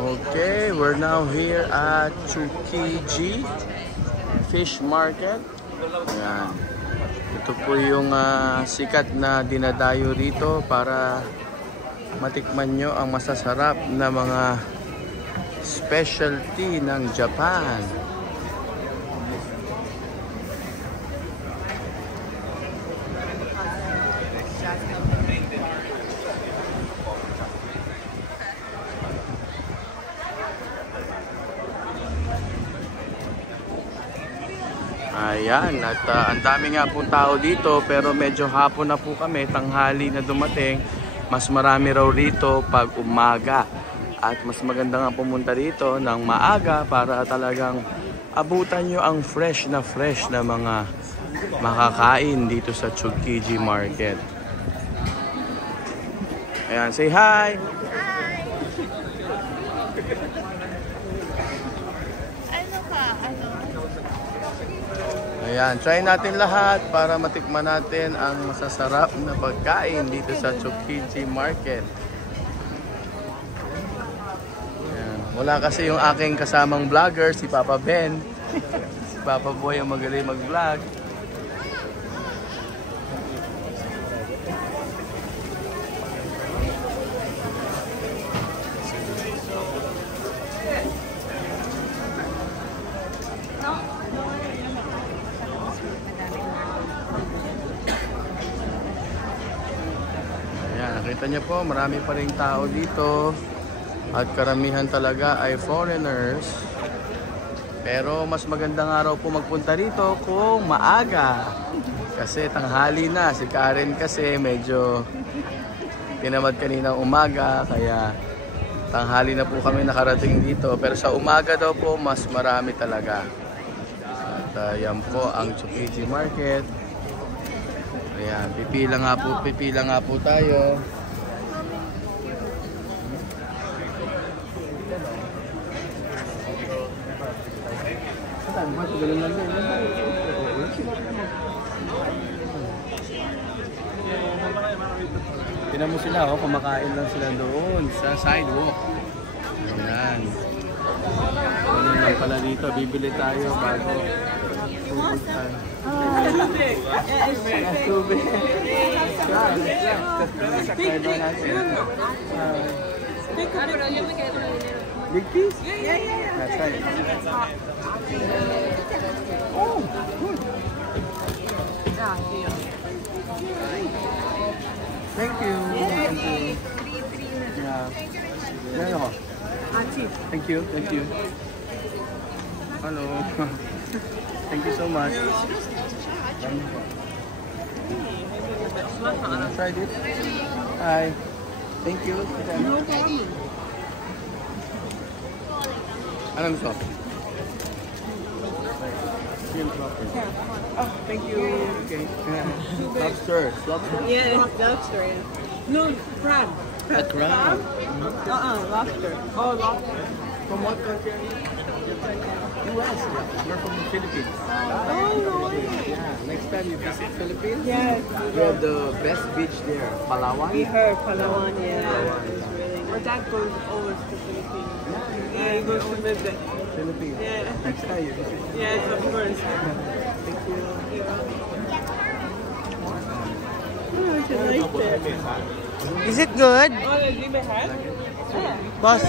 Okay, we're now here at Tsukiji Fish Market. Ayan. Ito po yung sikat na dinadayo rito para matikman nyo ang masasarap na mga specialty ng Japan. Ayan, at ang dami nga po tao dito pero medyo hapon na po kami, tanghali na dumating. Mas marami raw rito pag umaga. At mas maganda nga pumunta dito ng maaga para talagang abutan nyo ang fresh na mga makakain dito sa Tsukiji Market. Ayan, say hi! Ayan, try natin lahat para matikman natin ang masasarap na pagkain dito sa Tsukiji Market. Ayan. Wala kasi yung aking kasamang vlogger, si Papa Ben. Si Papa Boy ang magaling mag-vlog. Nakita niyo po, marami pa ring tao dito at karamihan talaga ay foreigners. Pero mas maganda nga raw po magpunta rito kung maaga. Kasi tanghali na. Si Karen kasi medyo tinamad kaninang umaga. Kaya tanghali na po kami nakarating dito. Pero sa umaga daw po, mas marami talaga. At yan po ang Tsukiji Market. Ayan, pipila nga po tayo. Tingnan mo sila, oh, kumakain lang sila doon sa sidewalk. Ayan. Ganun lang pala dito, bibili tayo bago pupunta. Tubig. Big piece? Yeah. That's right. Oh, good. Thank you. Yeah. Thank you. Hello. Thank you so much. Try this. Hi. Thank you. No problem. Anong gusto? Oh, thank you. Okay. Lobster. Yeah, lobster. Yeah. No, crab. A crab. Lobster. Oh, lobster. From what country? US. We're from the Philippines. Oh, no way. Yeah. Next time you visit Philippines, yes, we have the best beach there, Palawan. We heard Palawan, yeah. My dad goes over to the Philippines. Yeah, he goes to visit. Philippines. Yeah. Next time you visit. Yes, of course. Thank you. Oh, I should like it. Is it good? Oh, they leave it hand? Boss?